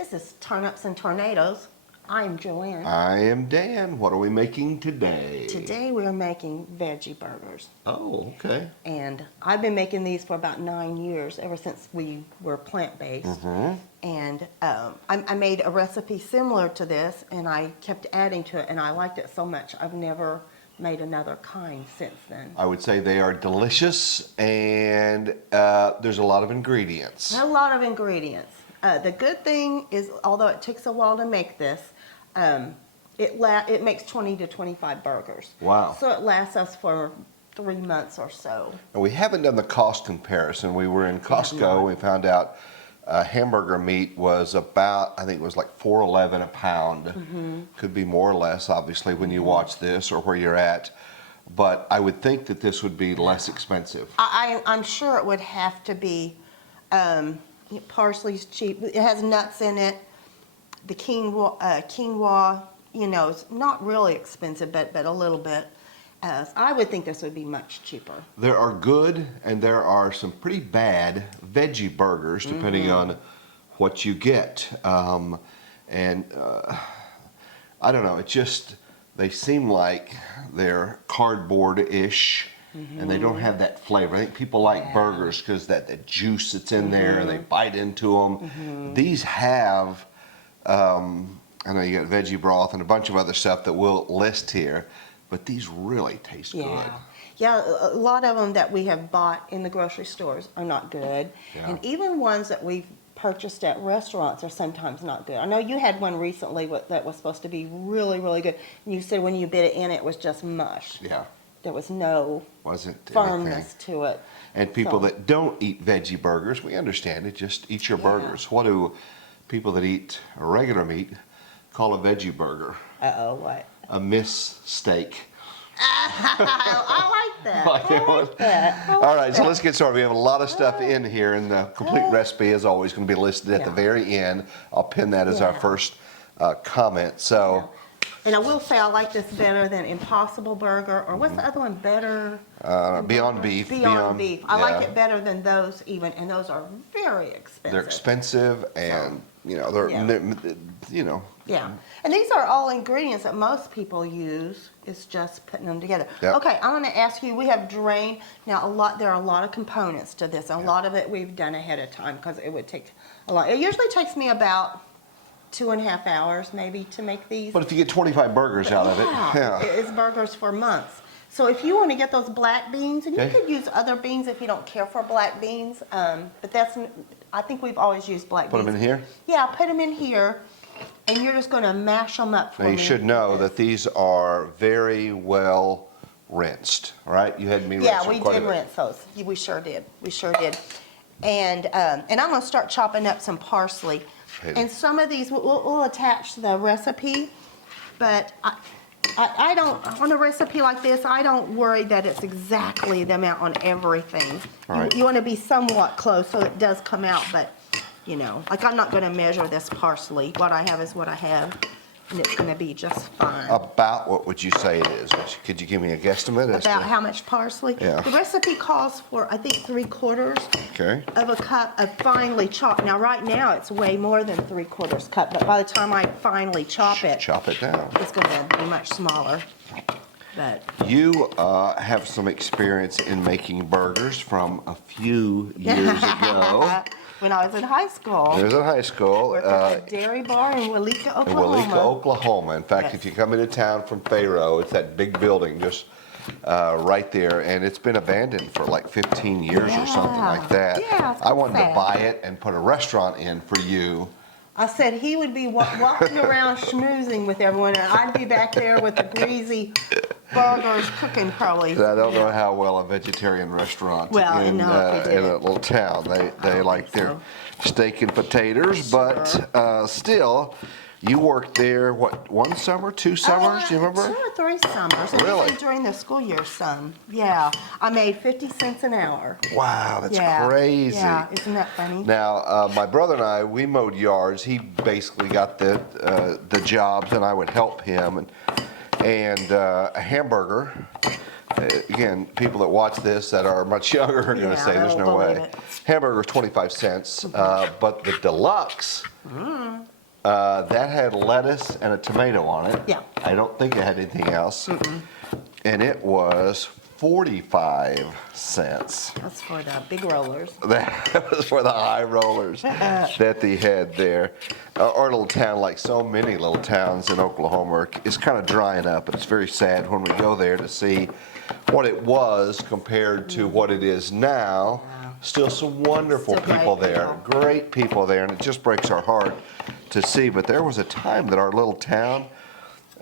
This is Turnips and Tornadoes. I'm Joanne. I am Dan. What are we making today? Today we are making veggie burgers. Oh, okay. And I've been making these for about 9 years, ever since we were plant-based. Mm-hmm. And I made a recipe similar to this, and I kept adding to it, and I liked it so much. I've never made another kind since then. I would say they are delicious, and there's a lot of ingredients. A lot of ingredients. The good thing is, although it takes a while to make this, it makes 20 to 25 burgers. Wow. So it lasts us for 3 months or so. And we haven't done the cost comparison. We were in Costco and we found out hamburger meat was about, I think it was like $4.11 a pound. Mm-hmm. Could be more or less, obviously, when you watch this or where you're at. But I would think that this would be less expensive. I'm sure it would have to be. Parsley's cheap. It has nuts in it. The quinoa, you know, is not really expensive, but a little bit. I would think this would be much cheaper. There are good and there are some pretty bad veggie burgers, depending on what you get. I don't know, they seem like they're cardboard-ish. And they don't have that flavor. I think people like burgers because that juice that's in there, and they bite into them. These have, I know you got veggie broth and a bunch of other stuff that we'll list here, but these really taste good. Yeah, a lot of them that we have bought in the grocery stores are not good. Yeah. And even ones that we've purchased at restaurants are sometimes not good. I know you had one recently that was supposed to be really, really good. And you said when you bit it in, it was just mush. Yeah. There was no firmness to it. And people that don't eat veggie burgers, we understand it, just eat your burgers. What do people that eat regular meat call a veggie burger? Uh-oh, what? A mistake. I like that. I like that. All right, so let's get started. We have a lot of stuff in here, and the complete recipe is always going to be listed at the very end. I'll pin that as our first comment. So. And I will say I like this better than Impossible Burger, or what's the other one better? Beyond Beef. Beyond Beef. I like it better than those even, and those are very expensive. They're expensive, and they're Yeah, and these are all ingredients that most people use. It's just putting them together. Yep. Okay, I'm going to ask you. We have drained now. There are a lot of components to this, and a lot of it we've done ahead of time because it would take a lot. It usually takes me about 2.5 hours maybe to make these. But if you get 25 burgers out of it, it's burgers for months. So if you want to get those black beans, and you could use other beans if you don't care for black beans, but I think we've always used black beans. Put them in here? Yeah, put them in here, and you're just going to mash them up for me. Now you should know that these are very well rinsed, right? You had me rinse them quite a bit. Yeah, we did rinse those. We sure did. We sure did. And I'm going to start chopping up some parsley. And some of these we'll attach the recipe, but I don't, on a recipe like this, I don't worry that it's exactly the amount on everything. Right. You want to be somewhat close so it does come out, but like I'm not going to measure this parsley. What I have is what I have, and it's going to be just fine. About what would you say it is? Could you give me a guesstimate? About how much parsley? Yeah. The recipe calls for, I think, 3/4 of a cup of finely chopped. Now, right now, it's way more than 3/4 cup, but by the time I finely chop it down, it's going to be much smaller. But you have some experience in making burgers from a few years ago. When I was in high school. I was in high school. Worked at a dairy bar in Walika, Oklahoma. In Walika, Oklahoma. In fact, if you come into town from Faro, it's that big building just right there, and it's been abandoned for like 15 years or something like that. Yeah, I wanted to buy it and put a restaurant in for you. I said he would be walking around schmoozing with everyone, and I'd be back there with the greasy burgers cooking probably. I don't know how well a vegetarian restaurant in a little town. They like their steak and potatoes, but still, you worked there, what, 1 summer, 2 summers, do you remember? 2 or 3 summers. Really? And during the school year some. Yeah. I made 50 cents an hour. Wow, that's crazy. Yeah, isn't that funny? Now, my brother and I, we mowed yards. He basically got the jobs, and I would help him. And a hamburger again, people that watch this that are much younger are going to Yeah, say there's I no don't way. believe it. Hamburger 25 cents, but the deluxe, that had lettuce and a tomato on it. Yeah. I don't think it had anything else. And it was 45 cents. That's for the big rollers. That was for the high rollers that they had there. Our little town, like so many little towns in Oklahoma, is kind of drying up. And it's very sad when we go there to see what it was compared to what it is now. Still some wonderful Still great people there. people. Great people there. And it just breaks our heart to see. But there was a time that our little town,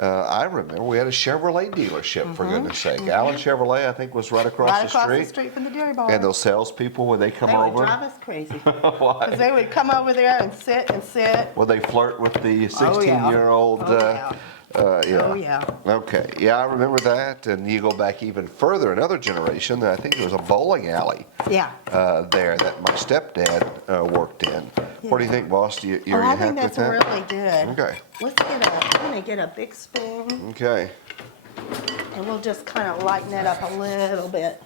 I remember we had a Chevrolet dealership, for goodness sake. Allen Chevrolet, I think, was right across Right the across street. the street from the dairy bar. And those salespeople, when they come They would over, drive us crazy. why? Because they would come over there and sit and sit. Well, they flirt with the Oh, yeah. 16-year-old. Oh, yeah. Yeah. Oh, yeah. Okay. Yeah, I remember that. And you go back even further, another generation. I think there was a bowling alley Yeah. there that my stepdad worked in. What do you think, boss? Are you Oh, I happy think with that's that? really good. Okay. I'm gonna get a big spoon Okay. and we'll just kind of lighten that up a little bit.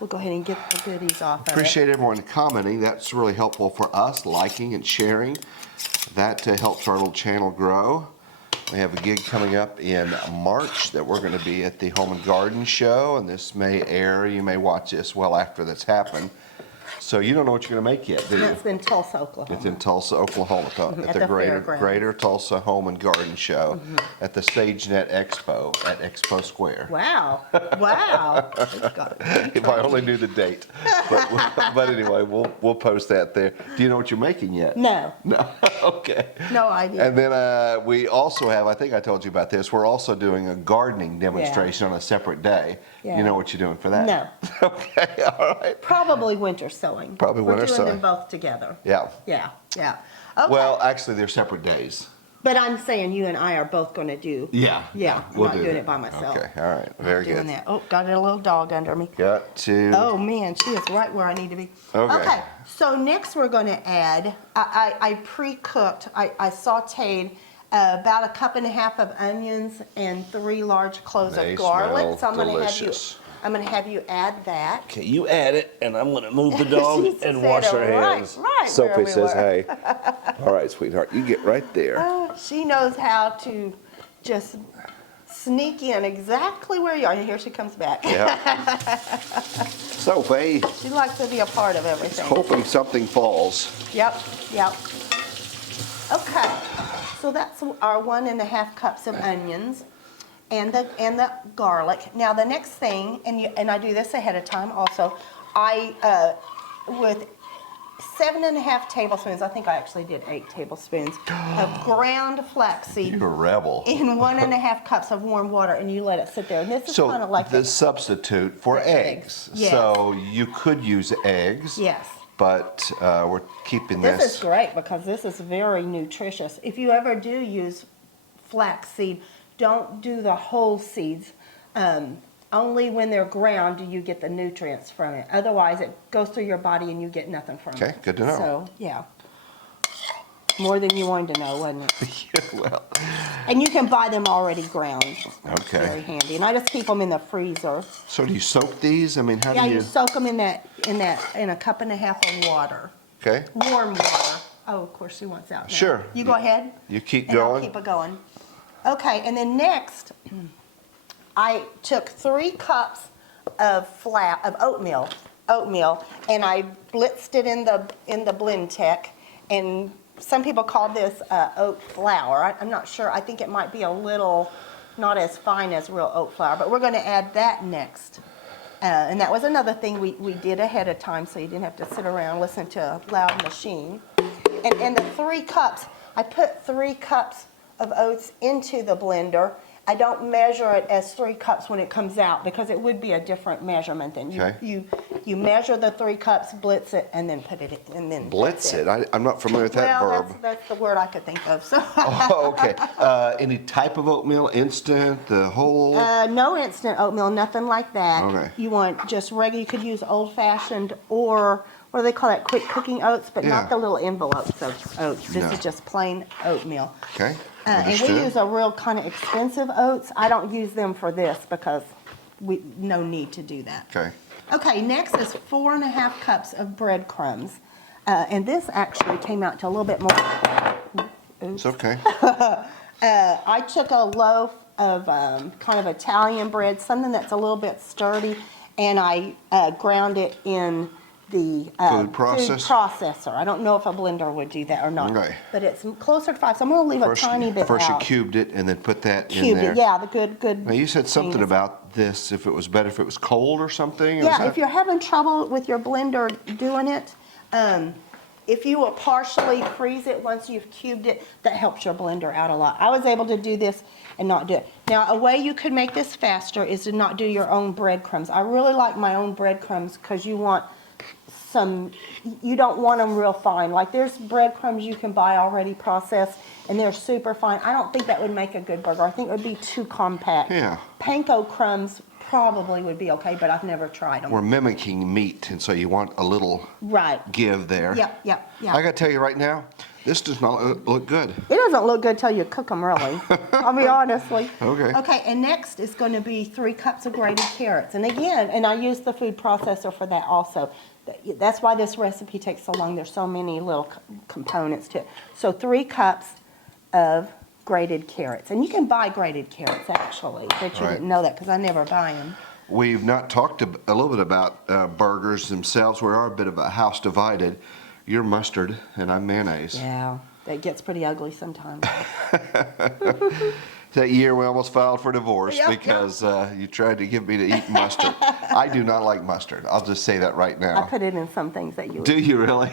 We'll go ahead and get the goodies off of Appreciate everyone commenting. That's really helpful for us, liking and sharing. That helps our little channel grow. We have a gig coming up in March that we're going to be at the Home and Garden Show, and this may air. You may watch this well after that's happened. So you don't know what you're going to make yet, do it. you? That's in Tulsa, Oklahoma. It's in Tulsa, Oklahoma, at At the Greater fairgrounds. Tulsa Home and Garden Show at the StageNet Expo at Expo Square. Wow. Wow. It's got- If I only knew the date, but anyway, we'll post that there. Do you know what you're making yet? No. No. Okay. No idea. And then we also have, I think I told you about this, we're also doing a gardening demonstration on a separate day. Yeah. You know what you're doing for that? No. Okay, all right. Probably winter sewing. Probably winter We're doing sewing. them both together. Yeah. Yeah. Yeah. Okay. Well, actually, they're separate days. but I'm saying you and I are both going to do. Yeah. Yeah. I'm we'll not do doing that. it by myself. Okay, all right. Very Doing good. that. Oh, got a little dog under me. Got to. Oh man, she is right where I need to be. Okay. So next we're going to add. I pre-cooked. I sautéed about 1.5 cups of onions and 3 large cloves They of garlic. smell So I'm going to have you. delicious. I'm going to have you add that. Okay, you add it, and I'm going to move the dog She and said wash it her right- hands. right where Sophie we says, were. hey. All right, sweetheart, you get right there. She knows how to just sneak in exactly where you are. And here she comes back. Yeah. Sophie, She likes to be a part of everything. hoping something falls. Yep, yep. Okay, so that's our 1.5 cups of onions and the garlic. Now the next thing, and I do this ahead of time also, I with 7.5 tablespoons, I think I actually did 8 tablespoons of ground flaxseed You're a rebel. in 1.5 cups of warm water, and you let it sit there. And this is So kind of like the substitute for eggs. Yes. So you could use eggs. Yes. But we're keeping This is great because this is very nutritious. If you ever do use flaxseed, don't do the whole seeds. Only when they're ground do you get the nutrients from it. Otherwise, it goes through your body and you get nothing from it. Okay, good to know. So, yeah. More than you wanted to know, wasn't it? Yeah, well, And you can buy them already ground. Okay. Very handy. And I just keep them in the freezer. so do you soak these? I mean, how Yeah, do you you? soak them in 1.5 cups of water. Okay. Warm water. Oh, of course she wants out now. Sure. You go ahead. You keep And I'll going. keep it going. Okay, and then next, I took 3 cups of oatmeal, and I blitzed it in the blend tech, and some people call this oat flour. I'm not sure. I think it might be a little not as fine as real oat flour, but we're going to add that next. And that was another thing we did ahead of time, so you didn't have to sit around listening to a loud machine. And the 3 cups, I put 3 cups of oats into the blender. I don't measure it as 3 cups when it comes out because it would be a different measurement than Okay. you measure the 3 cups, blitz it, and then put it in, and then Blitz that's it. I'm not familiar with that well, verb. that's the word I could think of. So Oh, okay. Any type of oatmeal, instant, the whole? no instant oatmeal, nothing like that. Okay. You want just regular. You could use old-fashioned or what do they call that? Quick cooking oats, but Yeah. not the little envelopes of oats. This No. is just plain oatmeal. Okay. And we Understood. use a real kind of expensive oats. I don't use them for this because no need to do that. Okay. Okay, next is 4.5 cups of breadcrumbs. And this actually came out to a little bit more. It's okay. I took a loaf of kind of Italian bread, something that's a little bit sturdy, and I ground it in the Food processor. I don't know if a blender would do that or not, Okay. but it's closer to 5, so I'm going to leave a tiny bit First you out. cubed it and then put that in Cubed there. it, yeah, the good. Now you said something things. about this, if it was better if it was cold or something? Is Yeah, that- if you're having trouble with your blender doing it, if you will partially freeze it once you've cubed it, that helps your blender out a lot. I was able to do this and not do it. Now, a way you could make this faster is to not do your own breadcrumbs. I really like my own breadcrumbs because you don't want them real fine. Like there's breadcrumbs you can buy already processed and they're super fine. I don't think that would make a good burger. I think it would be too compact. Yeah. Panko crumbs probably would be okay, but I've never tried them. We're mimicking meat, and so you want a little Right. give there. Yep. I gotta tell you right now, this does not look good. It doesn't look good till you cook them, really. I'll be honestly. Okay. Okay, and next is going to be 3 cups of grated carrots. And again, and I use the food processor for that also. That's why this recipe takes so long. There's so many little components to it. So 3 cups of grated carrots. And you can buy grated carrots, actually, but you Right. didn't know that because I never buy them. We've not talked a little bit about burgers themselves. We are a bit of a house divided. You're mustard, and I'm mayonnaise. Yeah, that gets pretty ugly sometimes. That year we almost filed for divorce Yep, because you tried to get me to eat mustard. I do not like mustard. I'll just say that right I now. put it in some things that you would. Do you really?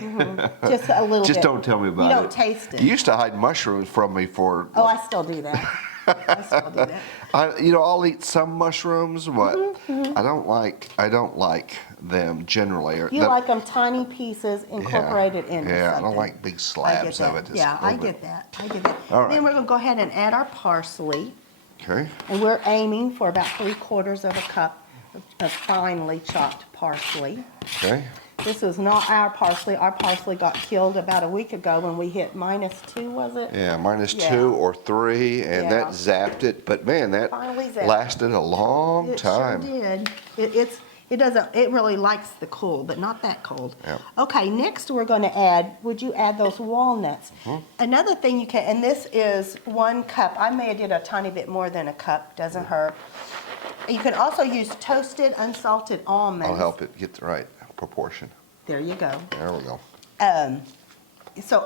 Just a little Just bit. don't tell me about it. You don't taste it. You used to hide mushrooms from me for. Oh, I still do that. I still do that. I'll eat some mushrooms, but Mm-hmm, I don't like them generally. You like them tiny pieces incorporated into Yeah, I something. don't like big I get slabs of that. it. It's Yeah, a I little get bit- that. I get that. All right. Then we're going to go ahead and add our parsley. Okay. And we're aiming for about 3/4 of a cup of finely chopped parsley. Okay. This is not our parsley. Our parsley got killed about a week ago when we hit -2, was it? Yeah, minus Yeah. 2 or 3, and that Yeah. zapped it. But man, that Finally zapped. lasted a long It time. sure did. It really likes the cold, but not that cold. Yep. Okay, next we're going to add, would you add those walnuts? Mm-hmm. Another thing you can, and this is 1 cup. I may have did a tiny bit more than a cup, doesn't hurt. You can also use toasted, unsalted almonds. I'll help it get the right proportion. There you go. There we go. So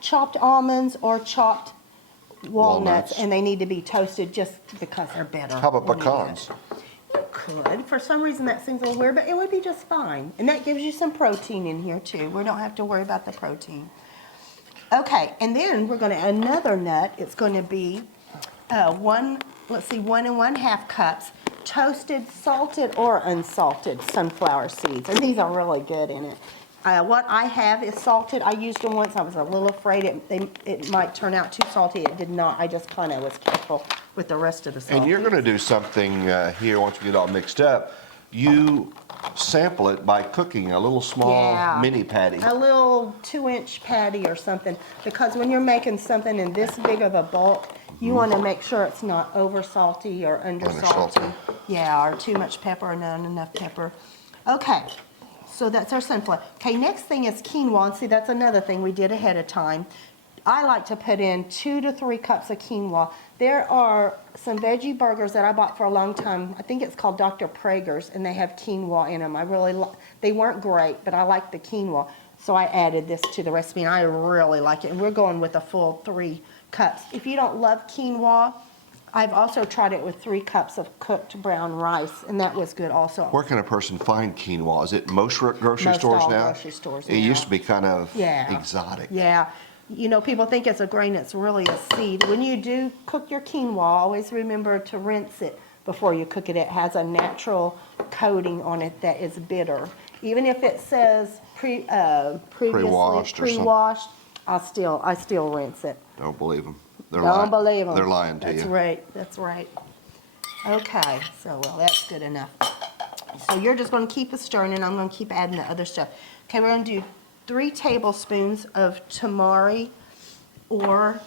chopped almonds or chopped walnuts, Walnuts. and they need to be toasted just because they're better. How about when you do it. pecans? You could. For some reason, that seems a little weird, but it would be just fine. And that gives you some protein in here, too. We don't have to worry about the protein. Okay, and then we're going to add another nut. It's going to be 1 1.5 cups toasted, salted, or unsalted sunflower seeds. And these are really good in it. What I have is salted. I used them once. I was a little afraid it might turn out too salty. It did not. I just kind of was careful with the rest of the salt. And you're going to do something here once we get all mixed up. You sample it by cooking a little small mini patty. A little 2-inch patty or something. Because when you're making something in this big of a bulk, you want to make sure it's not over salty or under salty. Undersalty. Yeah, or too much pepper or not enough pepper. Okay, so that's our sunflower. Okay, next thing is quinoa. And see, that's another thing we did ahead of time. I like to put in 2 to 3 cups of quinoa. There are some veggie burgers that I bought for a long time. I think it's called Dr. Prager's, and they have quinoa in them. They weren't great, but I like the quinoa. So I added this to the recipe, and I really like it. And we're going with a full 3 cups. If you don't love quinoa, I've also tried it with 3 cups of cooked brown rice, and that was good also. Where can a person find quinoa? Is it most grocery Most stores all now? grocery stores It now. used to be kind of Yeah. exotic. Yeah. You know, people think it's a grain, it's really a seed. When you do cook your quinoa, always remember to rinse it before you cook it. It has a natural coating on it that is bitter. Even if it says previously Pre-washed or something. pre-washed, I still rinse it. Don't believe them. Don't believe them. They're lying to That's you. right, that's right. Okay, so well, that's good enough. So you're just going to keep it stirring, and I'm going to keep adding the other stuff. Okay, we're going to do 3 tablespoons of tamari or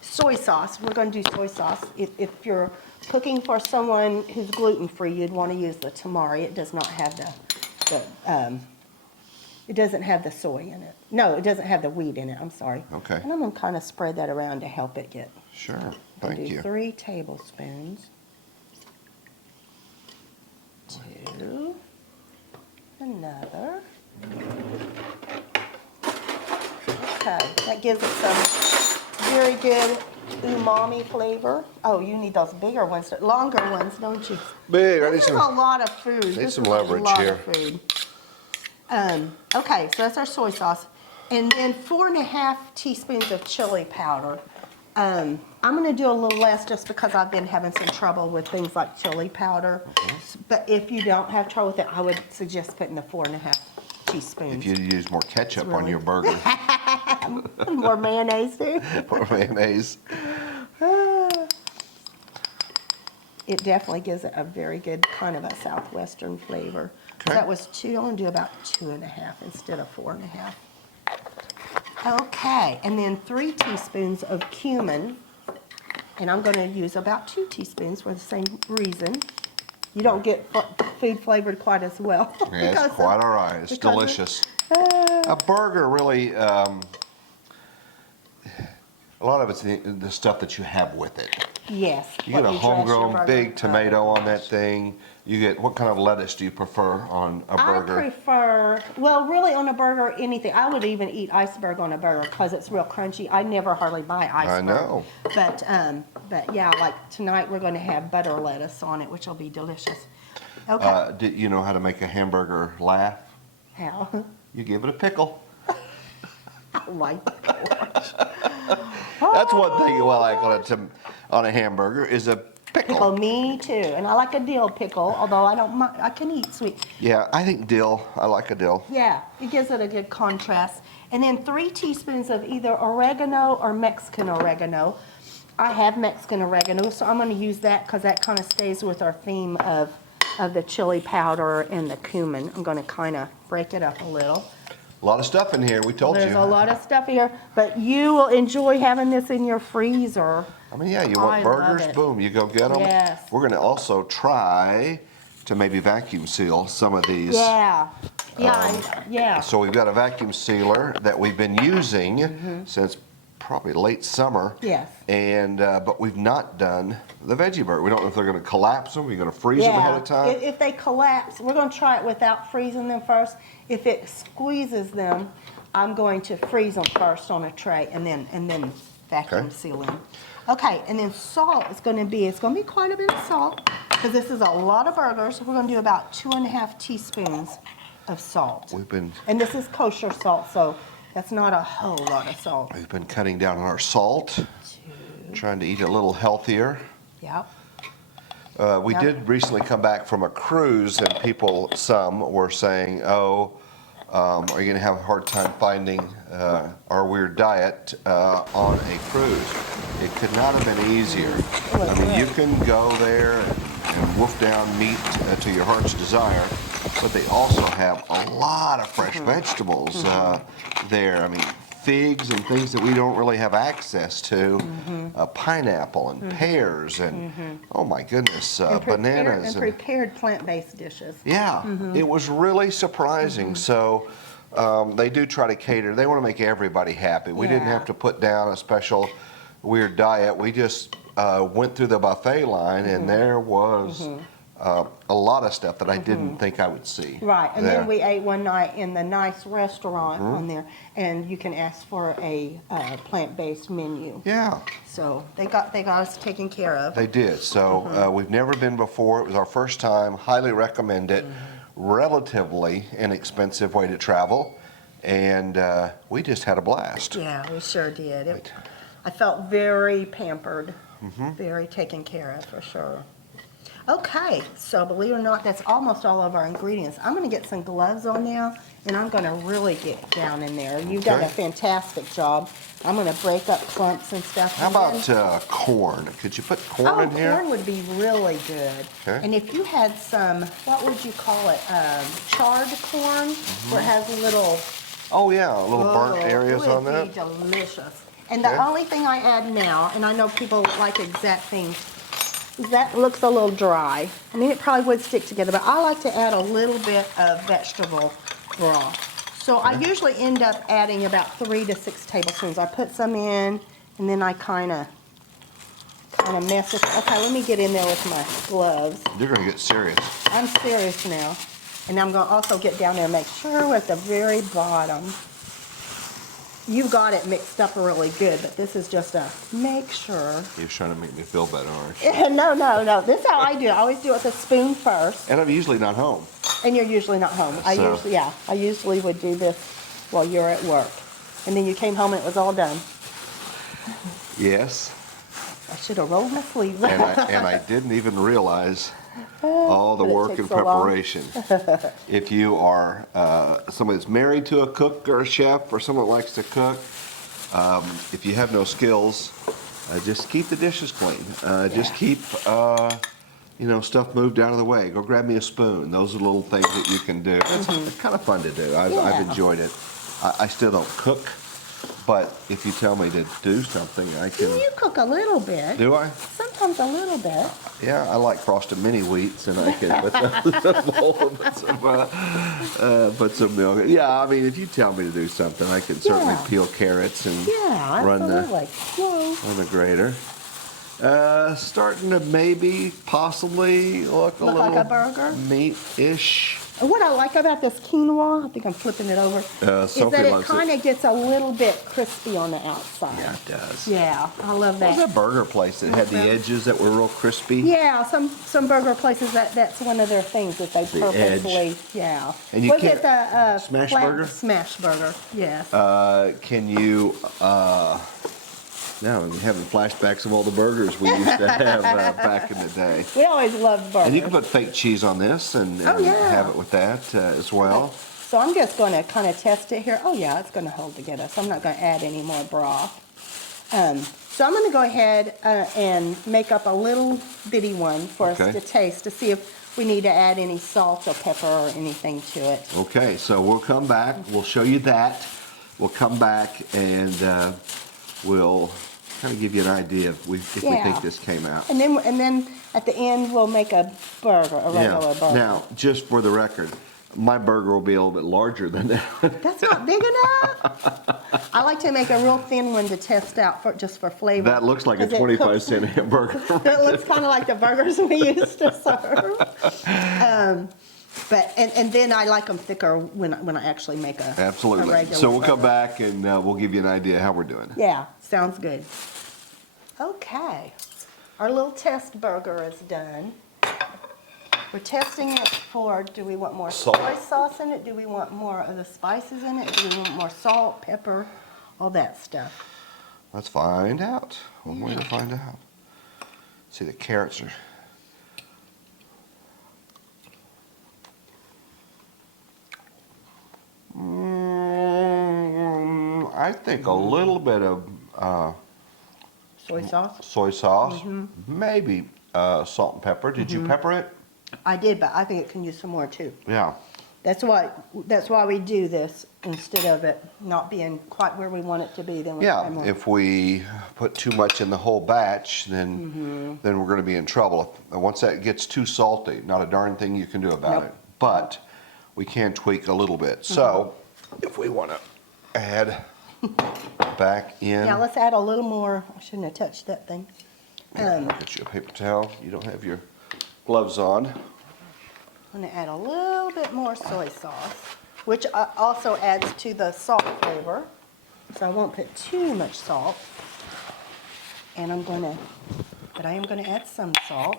soy sauce. We're going to do soy sauce. If you're cooking for someone who's gluten-free, you'd want to use the tamari. It does not have it doesn't have the soy in it. No, it doesn't have the wheat in it. I'm sorry. Okay. And I'm going to kind of spread that around to help it get. Sure. We'll Thank do you. 3 tablespoons. 2. Another. Okay, that gives it some very good umami flavor. Oh, you need those bigger ones, longer ones, don't you? Big. I This need is a some. lot of food. This some is leverage a lot here. of food. Okay, so that's our soy sauce. And then 4.5 teaspoons of chili powder. I'm gonna do a little less just because I've been having some trouble with things like chili powder. But if you don't have trouble with it, I would suggest putting the 4.5 teaspoons. If you use more ketchup on really- your burger More mayonnaise too. or mayonnaise. It definitely gives it a very good kind of a southwestern flavor. Okay. That was 2, I'm gonna do about 2.5 instead of 4.5. Okay, and then 3 teaspoons of cumin. And I'm gonna use about 2 teaspoons for the same reason. You don't get food flavored quite as well. Yeah, because it's quite of- all right. It's because of- delicious. A burger really, a lot of it's the stuff that you have with it. Yes. You what get a dress your homegrown burger. big tomato on that thing. You get, what kind of lettuce do you prefer on a burger? I prefer, well, really on a burger, anything. I would even eat iceberg on a burger because it's real crunchy. I never hardly buy iceberg. I know. But yeah, like tonight we're going to have butter lettuce on it, which will be delicious. Okay. Do you know how to make a hamburger laugh? How? You give it a pickle. Oh my gosh. That's one thing you like on a hamburger is a pickle. Pickle, me too. And I like a dill pickle, although I don't mind, I can eat sweet. Yeah, I think dill. I like a dill. Yeah, it gives it a good contrast. And then 3 teaspoons of either oregano or Mexican oregano. I have Mexican oregano, so I'm going to use that because that kind of stays with our theme of the chili powder and the cumin. I'm going to kind of break it up a little. A lot of stuff in here. We told you. There's a lot of stuff here, but you will enjoy having this in your freezer. I mean, yeah, you I want love burgers? it. Boom, you go get them. Yes. We're going to also try to maybe vacuum seal some of these. Yeah, yeah. So we've got a vacuum sealer that we've been using since probably late summer. Yes. And but we've not done the veggie burger. We don't know if they're going to collapse them. We're going to freeze them ahead of time. If they collapse, we're going to try it without freezing them first. If it squeezes them, I'm going to freeze them first on a tray and then vacuum Okay. seal them. Okay, and then salt is going to be quite a bit of salt because this is a lot of burgers. We're going to do about 2.5 teaspoons of salt. And this is kosher salt, so that's not a whole lot of salt. We've been cutting down on our salt, trying to eat a little healthier. Yep. We Yep. did recently come back from a cruise, and some were saying, are you going to have a hard time finding our weird diet on a cruise? It could not have been easier. I mean, you can go there and wolf down meat to your heart's desire, but they also have a lot of fresh vegetables there. I mean, figs and things that we don't really have access to, pineapple and pears and, oh my goodness, bananas. And prepared plant-based dishes. Yeah, it was really surprising. So they do try to cater. They want to make everybody happy. We didn't Yeah. have to put down a special weird diet. We just went through the buffet line, and there was a lot of stuff that I didn't think I would see. Right, and there. then we ate one night in the nice restaurant on there, and you can ask for a plant-based menu. Yeah, So they got us taken care of. they did. So we've never been before. It was our first time. Highly recommend it. Relatively inexpensive way to travel, and we just had a blast. Yeah, we sure did. I felt very pampered, very taken care of for sure. Okay, so believe it or not, that's almost all of our ingredients. I'm going to get some gloves on now, and I'm going to really get down in there. You've done a Okay. fantastic job. I'm going to break up clumps and stuff. How and then- about corn? Could you put corn in here? corn would be really good. Okay. And if you had some, what would you call it, charred corn, where it has little Oh yeah, little burnt Oh, areas on It that. would be delicious. And the Okay. only thing I add now, and I know people like exact things, is that looks a little dry. I mean, it probably would stick together, but I like to add a little bit of vegetable broth. So I usually end up adding about 3 to 6 tablespoons. I put some in, and then I kind of mess with it. Okay, let me get in there with my gloves. You're gonna get serious. I'm serious now. And I'm going to also get down there and make sure we're at the very bottom. You've got it mixed up really good, but this is just a make sure. You're trying to make me feel better, aren't you? No. This is how I do it. I always do it with a spoon first. And I'm usually not home. And you're usually not home. I usually would do this while you're at work. And then you came home and it was all done. Yes. I should have rolled my sleeves And up. I didn't even realize all the But it work takes and so long. preparation. If you are somebody that's married to a cook or a chef or someone that likes to cook, if you have no skills, just keep the dishes clean. Just keep stuff moved out of the way. Go grab me a spoon. Those are little things that you can do. It's kind of fun to do. I've Yeah. enjoyed it. I still don't cook, but if you tell me to do something, I can. You cook a little bit. Do I? Sometimes a little bit. Yeah, I like frosted mini wheats, and I can put some milk. Yeah, I mean, if you tell me to do something, I can certainly Yeah. peel carrots and Yeah, run absolutely. Whoa. on the grater. Starting to maybe, possibly look a Look little like a burger? meat-ish. And what I like about this quinoa, I think I'm flipping it over, is Sophie that it loves kind of gets a little bit crispy on the outside. Yeah, it does. Yeah, I love What was that. that burger place that had the edges that were real crispy? Yeah, some burger places that's one of their things that they The purposely, edge. yeah. And you Was can't- it the Smash flat- burger? Smash burger, yes. Can you? Now I'm having flashbacks of all the burgers we used to have back in the day. We always loved burgers. And you can put fake cheese on this and Oh, yeah. have it with that as well. So I'm just going to kind of test it here. Oh yeah, it's going to hold together. So I'm not going to add any more broth. So I'm going to go ahead and make up a little bitty one for us Okay. to taste to see if we need to add any salt or pepper or anything to it. Okay, so we'll come back. We'll show you that. We'll come back and we'll kind of give you an idea if we Yeah. think this came out. And then at the end we'll make a burger, a regular burger. Now, just for the record, my burger will be a little bit larger than that. That's not big enough. I like to make a real thin one to test out just for flavor. That looks like a 'Cause it 25-cent hamburger. It looks kind of like the burgers we used to serve. But then I like them thicker when I actually make a Absolutely. regular So we'll come burger. back and we'll give you an idea how we're doing. Yeah, sounds good. Okay, our little test burger is done. We're testing it for, do we want more Salt. soy sauce in it? Do we want more of the spices in it? Do we want more salt, pepper, all that stuff? Let's find out. One way to find out. See, the carrots are. I think a little bit of Soy sauce? soy sauce, maybe salt and pepper. Did you pepper it? I did, but I think it can use some more too. Yeah. That's why we do this instead of it not being quite where we want it to be. Then we add Yeah, more. if we put too much in the whole batch, then we're going to be in trouble. And once that gets too salty, not a darn thing you can do about Nope. it. But we can tweak a little bit. So if we want to add back in, Yeah, let's add a little more. I shouldn't have touched that thing. get you a paper towel. You don't have your gloves on. I'm gonna add a little bit more soy sauce, which also adds to the salt flavor. So I won't put too much salt. And but I am gonna add some salt.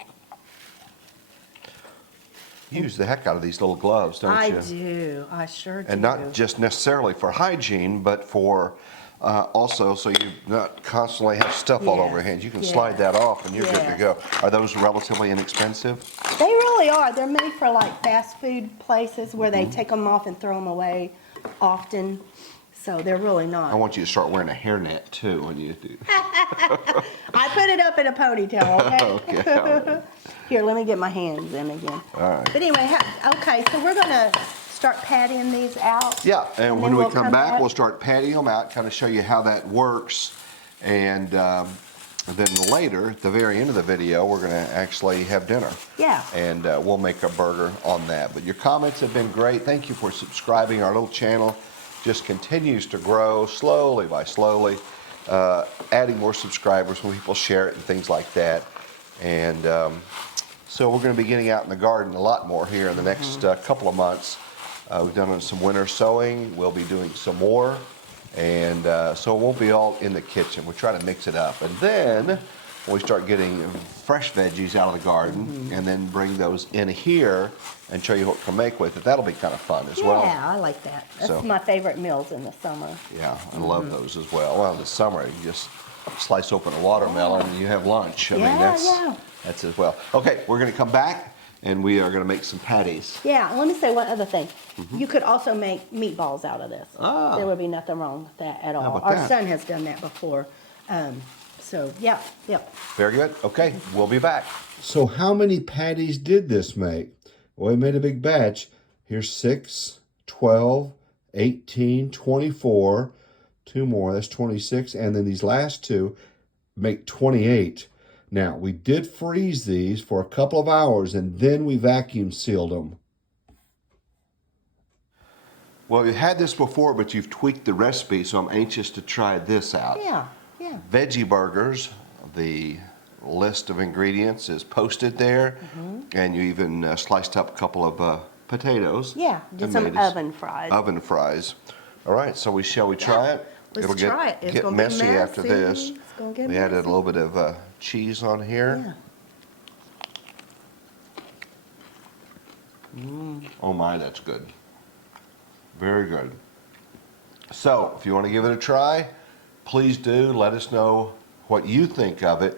You use the heck out of these little gloves, don't I you? do, I sure do. And not just necessarily for hygiene, but for also so you not constantly have stuff all over your hands. You can slide that off and you're good to Yes. go. Are those relatively inexpensive? They really are. They're made for like fast food places where Mm-hmm. they take them off and throw them away often. So they're really not. I want you to start wearing a hairnet too when you do. I put it up in a ponytail, okay? Okay. all right. Here, let me get my hands in again. All right. But anyway, okay, so we're gonna start patting these out. Yeah, and when then we we'll come come back, back. we'll start patting them out, kind of show you how that works. And then later, at the very end of the video, we're going to actually have dinner. Yeah. And we'll make a burger on that. But your comments have been great. Thank you for subscribing. Our little channel just continues to grow slowly by slowly, adding more subscribers when people share it and things like that. And so we're going to be getting out in the garden a lot more here in the next couple of months. We've done some winter sowing. We'll be doing some more. And so it won't be all in the kitchen. We'll try to mix it up. And then when we start getting fresh veggies out of the garden and then bring those in here and show you what we can make with it, that'll be kind of fun as well. Yeah, I like that. That's So- my favorite meals in the summer. Yeah, I love those as well. Well, this summer, you just slice open a watermelon and you have lunch. I mean, that's as well. Okay, we're going to come back and we are going to make some patties. Yeah, let me say one other thing. You could also make meatballs out of this. Ah. There would be nothing wrong with that at all. about Our that? son has done that before. So, yeah. Very good. Okay, we'll be back. So how many patties did this make? Well, we made a big batch. Here's 6, 12, 18, 24. 2 more, that's 26. And then these last 2 make 28. Now, we did freeze these for a couple of hours and then we vacuum sealed them. Well, you've had this before, but you've tweaked the recipe, so I'm anxious to try this out. Yeah. Veggie Burgers, the list of ingredients is posted there, and you even sliced up a couple of potatoes. Yeah, did and some made us oven fries. Oven fries. All right, so shall we try it? Let's It'll try it. It's get gonna be messy after messy. this. It's gonna get we added a messy. little bit of cheese on here. Yeah. Oh my, that's good. Very good. So, if you want to give it a try, please do. Let us know what you think of it.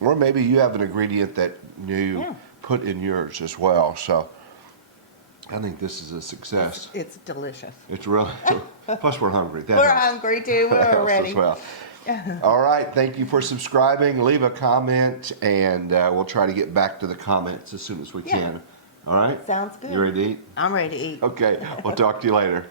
Or maybe you have an ingredient that you put in yours as well. So, I think this is a success. It's delicious. It's really, plus we're hungry. That We're helps. hungry too. That We're helps ready. as well. All right, thank you for subscribing. Leave a comment, and we'll try to get back to the comments as soon as we can. All right? Sounds good. You ready to eat? I'm ready to eat. Okay, we'll talk to you later.